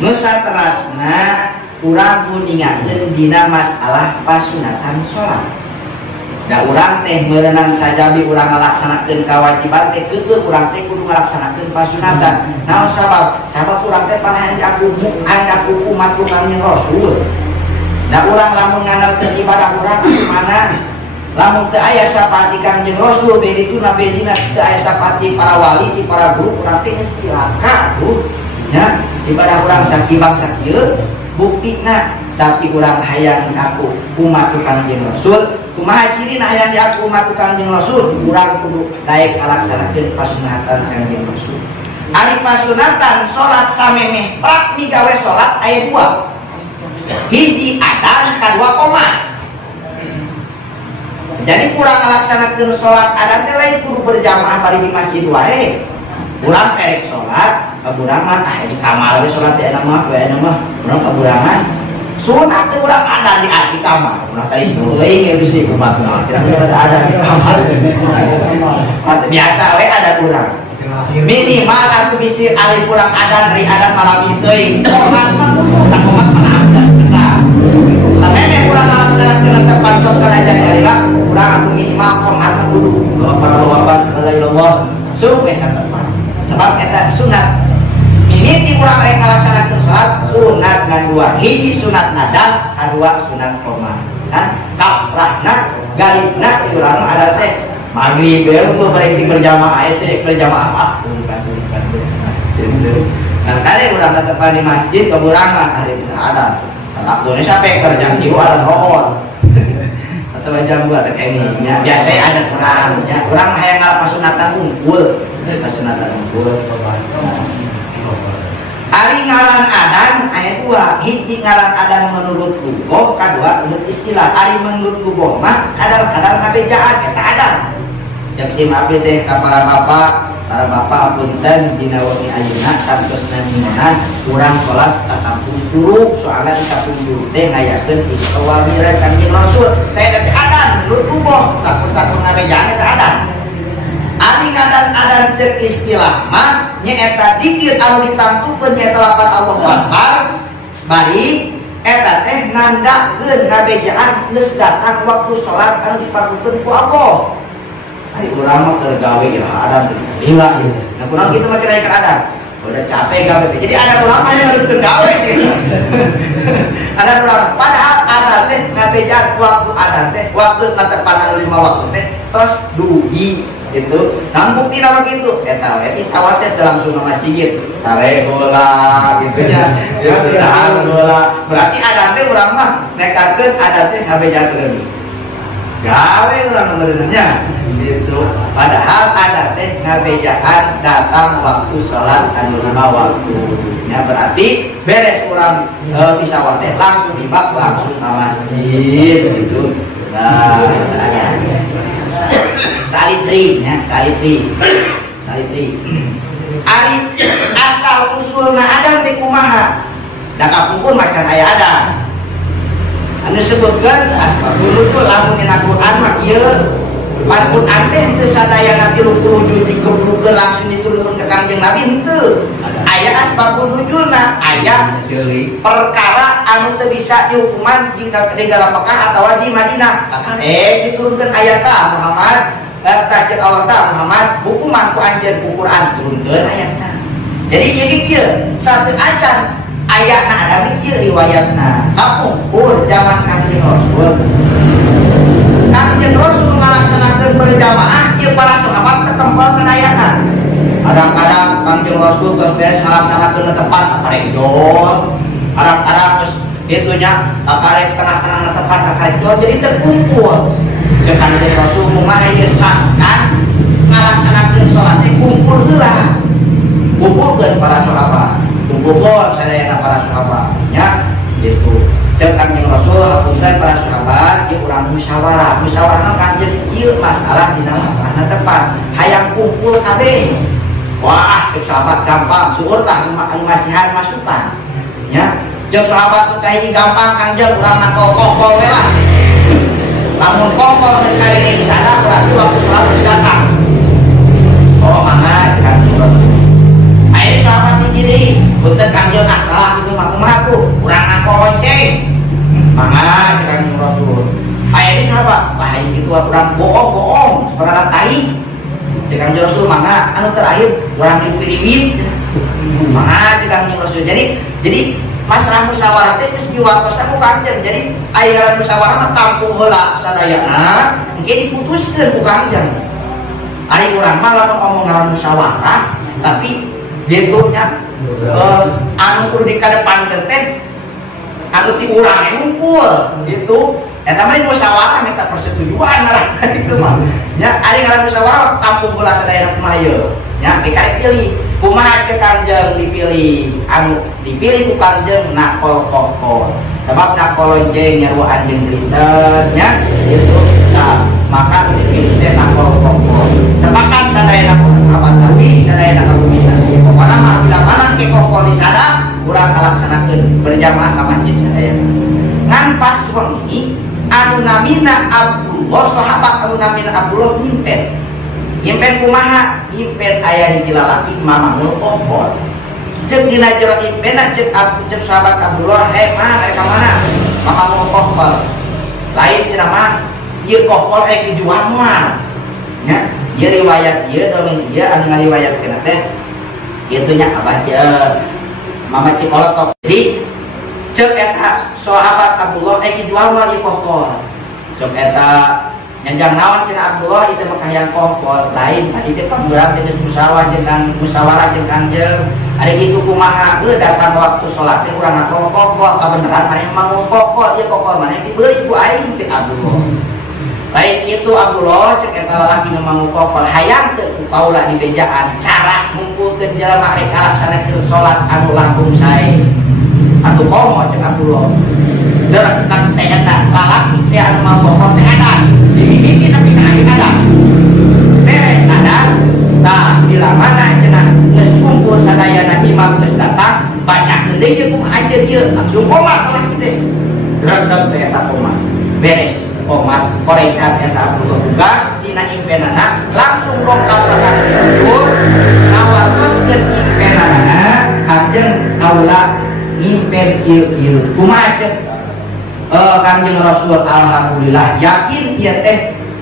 Nusa terasna urang pun ingatkeun dina masalah pasunatan sholat. Da urang teh meureunang sajabi urang ngalaksanakeun kawajiban teh keukeuh urang teh kudu ngalaksanakeun pasunatan. Naon sabab? Sabab urang teh panahan aku umat Kangjeng Rasul. Da urang lamun ngandalkeun ibadah urang asuh mana? Lamun teu aya sapati Kangjeng Rasul bedituna bedina teu aya sapati para wali ti para guru urang teh geus cilaka tuh. Ya, ibadah urang sakibang sakieu buktina tapi urang hayang aku umat Kangjeng Rasul. Kumaha cirina hayang aku umat Kangjeng Rasul? Urang kudu daek ngalaksanakeun pasunatan Kangjeng Rasul. Ari pasunatan salat samemeh prak migawe salat aya dua. Hiji adzan, kadua qomat. Jadi kurang ngalaksanakeun salat adzan teh lain kudu berjamaah bari di masjid wae. Urang erek salat, kaburangan di kamar we salat teh mah urang kaburangan. Sunat teh urang ada di kamar. Urang tadi teuing ge bisi kumaha kira-kira ada di kamar. Biasa we ada urang. Minimal atuh bisi ari urang adan ri adan malam teuing. Qomat mah kudu tak qomat mana gas kita. Sameme urang ngalaksanakeun tepan sok sanajan jarila, urang atuh minimal qomat kudu para lawan la ilallah suruh we tepan. Sebab eta sunat mimiti urang rek ngalaksanakeun salat sunat ngadua hiji sunat adzan kadua sunat qomat kan kaprahna galibna urang ada teh maghrib bae bari berjamaah teh berjamaah bukan nah kali urang tetepan di masjid keburangan hari ada takune sampai kerja di ada rohon atau jam 2 teh kayaknya biasa ada kurangnya urang hayang ngalapasunatan unggul pasunatan unggul. Ari ngaran adan aya dua, hiji ngaran adan menurut hukum, kadua menurut istilah. Ari menurut hukum mah kadar-kadar ngabejaan eta adan. Jak sim abdi teh ka para bapak punten dina wengi ayeuna santosna mingonan urang salat ka kampung Curug soalna di kampung Curug teh ngayakeun istawamira Kangjeng Rasul. Teh teh adan menurut hukum, sakur-sakur ngabejaan eta adan. Ari ngadan-adan cek istilah mah nyaeta dikir anu ditangtukeun nyaeta lapan Allahu Akbar bari eta teh nandakeun ngabejaan geus datang waktu salat anu dipardukeun ku Allah. Ari urang mah keur gawe ya adan teh lila. Nah kurang kitu mah kira adan. Udah capek gawe. Jadi ada urang mah yang keur gawe teh. Ada urang padahal adan teh ngabejaan waktu adan teh waktu ngatepan anu 5 waktu teh tos dugi gitu. Nang bukti nama gitu eta we isawat teh langsung ke masjid sare heula gitu nya ya tidak heula berarti adan teh urang mah nekakeun adan teh ngabejakeun gawe urang ngeureunnya gitu padahal adan teh ngabejaan datang waktu salat anu 5 waktu nya berarti beres urang isawat teh langsung dibak langsung ke masjid gitu nah ada salitri ya salitri ari asal usulna adan teh kumaha da kapungkur macan aya adan anu sebutkeun dulu tuh lamun dina Quran mah kieu pan Quran teh teu sadayana 30 juz dikeblugkeun langsung diturunkeun ka Kangjeng Nabi henteu aya asbabun nuzulna aya perkara anu teu bisa dihukuman di dalam Mekah atawa di Madinah diturunkeun aya ta Muhammad tajir Allah ta Muhammad hukuman ku anjeun ku Quran turunkeun ayatna. Jadi ieu kieu satu acan ayatna ada kieu riwayatna kapungkur zaman Kangjeng Rasul. Kangjeng Rasul ngalaksanakeun berjamaah ieu para sahabat tetempel sadayana. Kadang-kadang Kangjeng Rasul geus beres ngalaksanakeun netepan karek jol. Kadang-kadang geus kitu nya karek tengah-tengah netepan karek jol jadi terkumpul. Kangjeng Rasul kumaha ieu sakan ngalaksanakeun salat teh kumpul heula. Kumpulkeun para sahabat. Kumpulkeun sadayana para sahabat nya gitu. Cek Kangjeng Rasul hapunten para sahabat ieu urang musyawarah. Musyawarahna Kangjeng ieu masalah dina masalah tepan. Hayang kumpul kabeh. Wah, cek sahabat gampang syukur tah anu masihan masukan. Nya, cek sahabat teh kahiji gampang Kangjeng urang nakol-kol we lah. Namun kongkol sekali ini bisa ada berarti waktu sholat harus datang. Oh mangga kan Rasul. Ayo sahabat hijri punten Kangjeng salah itu mah kumaha tuh urang ngalonceng mangga cek Kangjeng Rasul aya di sahabat bahaya kitu urang bohong seperti tai cek Kangjeng Rasul mangga anu terakhir urang dipiriwit mangga cek Kangjeng Rasul jadi masalah musyawarah teh geus diwartosan ku Kangjeng jadi aya musyawarah mah tampung heula sadayana engke diputuskeun ku Kangjeng ari urang mah lamun ngomong ngaran musyawarah tapi gitunya anu kudu dikadepankeun teh anu ti urang ngumpul gitu eta mah musyawarah minta persetujuan ngaran kitu mah nya ari ngaran musyawarah tampung heula sadayana kumaha ieu nya dikarek pilih kumaha cek Kangjeng dipilih anu dipilih ku Kangjeng nakol kokol sebab nakol lonceng nyaru anjeun Kristen nya gitu nah maka dipilih teh nakol kokol sepakat sadayana sahabat tawi sadayana kabumina pokona mah bila mana ke kokol di sana urang kalaksanakeun berjamaah ka masjid sadayana ngan pas wengi anu namina Abdullah sahabat anu namina Abdullah nyimpen kumaha nyimpen aya hiji lalaki mamangul kokol cek dina jero impenna cek sahabat Abdullah mana ka mana mamangul kokol lain cenah mah ieu kokol dijual mah nya ieu riwayat ieu dongeng ieu anu ngariwayatkeun teh kitu nya abah mama cikolotok jadi cek eta sahabat Abdullah dijual mah ieu kokol cek eta nyanjang naon cenah Abdullah itu mah hayang kokol lain tadi teh pamurang teh musyawarah jeung Kangjeng ari kitu kumaha datang waktu salat teh urang kokol kabeneran maneh mangul kokol ieu kokol maneh dibeli ku aing cek Abdullah lain itu Abdullah cek eta lalaki nu mangul kokol hayang teu ku kaula di bejaan cara ngumpulkeun jelema rek ngalaksanakeun salat anu langkung sae atuh komo cek Abdullah derek teh eta lalaki teh anu mangul kokol teh ada dimimiti tapi ada beres ada nah bila mana cenah geus kumpul sadayana imam geus datang bacakeun deui kumaha ajeun ieu langsung komat ulah kitu redeg teh eta komat beres komat korekat eta Abdullah buka dina impenana langsung dongkap ka Kangjeng Rasul ngawartoskeun impenana Kangjeng kaula ngimpen kieu kumaha ceuk Kangjeng Rasul alhamdulillah yakin ieu teh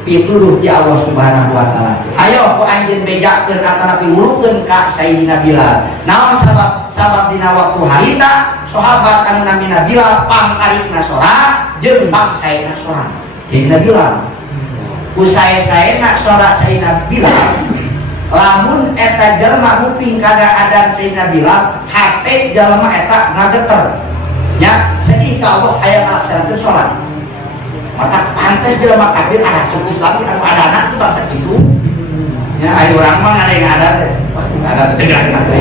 pituduh di Allah Subhanahu wa taala. Ayo ku anjeun bejakeun antara piwulukeun ka Sayyidina Bilal. Naon sabab dina waktu harita sahabat anu namina Bilal pangarikna sora jeung bangsaena sora. Sayyidina Bilal. Ku sae-saena sora Sayyidina Bilal. Lamun eta jelema nguping kada adan Sayyidina Bilal, hate jelema eta ngageter. Ya, sedih ka Allah aya ngalaksanakeun salat. Maka pantes jelema kafir ada suku Islam anu ada anak itu bangsa kitu. Ya, aya urang mah ada yang ada teh. Ada tegak teh.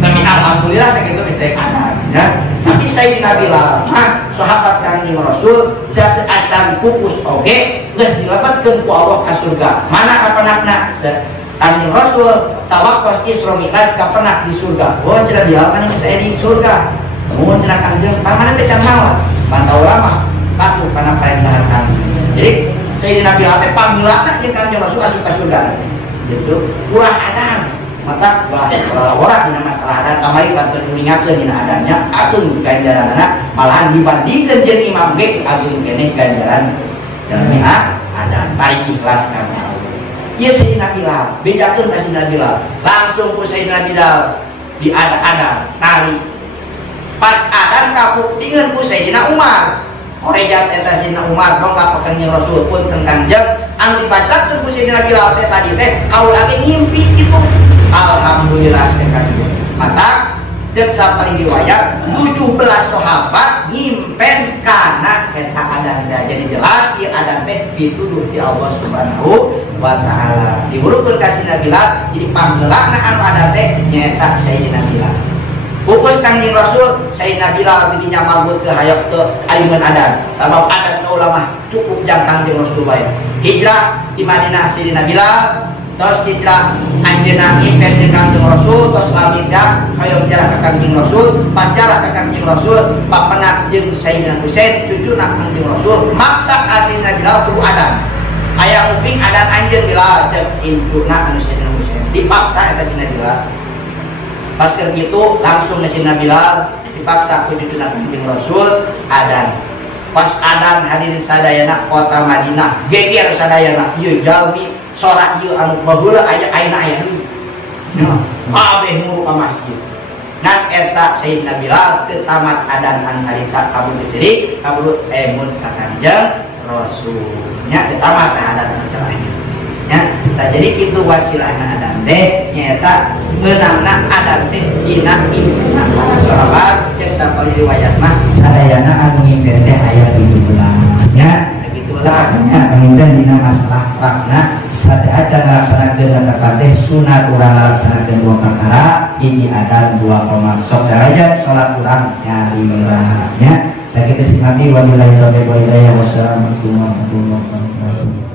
Tapi alhamdulillah sakitu geus teh ada. Ya. Tapi Sayyidina Bilal mah sahabat Kangjeng Rasul zat acan pupus oge geus dilebetkeun ku Allah ka surga. Mana kapanakna Kangjeng Rasul sawaktos Isra Mi'raj kapenak di surga. Oh, cenah Bilal kan geus aya di surga. Mohon cenah Kangjeng pamana teh can mawa pantau lama patuh kana perintah Kangjeng. Jadi Sayyidina Bilal teh pamilana jeung Kangjeng Rasul asup ka surga gitu kurang adan mata ora dina masalah adan kamari pas diingatkeun dina adannya atung ganjaranna malahan dibandingkeun jeung imam ge agung keneh ganjaran jalmi adan bari ikhlas kana ieu Sayyidina Bilal bejakeun ka Sayyidina Bilal langsung ku Sayyidina Bilal diada-ada tari pas adan kapuktingan ku Sayyidina Umar orejat eta Sayyidina Umar dongkap ka Kangjeng Rasul pun Kangjeng anu dibacakeun ku Sayyidina Bilal teh tadi teh kaula lagi ngimpi kitu alhamdulillah teh Kangjeng mata jeung saparing riwayat 17 sahabat ngimpen kana eta adan teh jadi jelas ieu adan teh pituduh ti Allah Subhanahu wa taala diurukeun ka Sayyidina Bilal jadi panggeulana anu adan teh nyaeta Sayyidina Bilal. Pupus Kangjeng Rasul Sayyidina Bilal didinya mabut ke hayap ke aliman adan sabab adat ulama cukup jang Kangjeng Rasul bae hijrah di Madinah Sayyidina Bilal terus hijrah anjeunna impen di Kangjeng Rasul terus lamitnya hayang jarak ke Kangjeng Rasul pas jarak ke Kangjeng Rasul papenak jeung Sayyidina Husain cucuna Kangjeng Rasul maksa Sayyidina Bilal kudu adan aya uping adan anjeun Bilal jeung incuna anu Sayyidina Husain dipaksa eta Sayyidina Bilal Pasir itu langsung mesin Bilal dipaksa kudu Kanjeng Rasul adan. Pas adan hadirin sadayana kota Madinah geger sadayana ieu jalmi sorak ieu anu baheula aya ayeuna aya deui. Kabeh muru ka masjid. Nah eta Sayyidina Bilal teu tamat adan an harita kabudut diri kabudut mun ka Kanjeng Rasul. Nya teu tamat adan anu terakhir. Ya, jadi itu wasilahna adan teh nyata menangna adan teh dina imna para sahabat jeung sapali riwayat mah sadayana anu ngimpen teh aya 17 nya begitulah nya panginten dina masalah rakna sadaya ngalaksanakeun kata teh sunat urang ngalaksanakeun dua perkara hiji adan dua qomat sok derajat salat urang nyari nya sakitu sing nabi wabillahi taufiq wal hidayah wassalamu alaikum warahmatullahi wabarakatuh.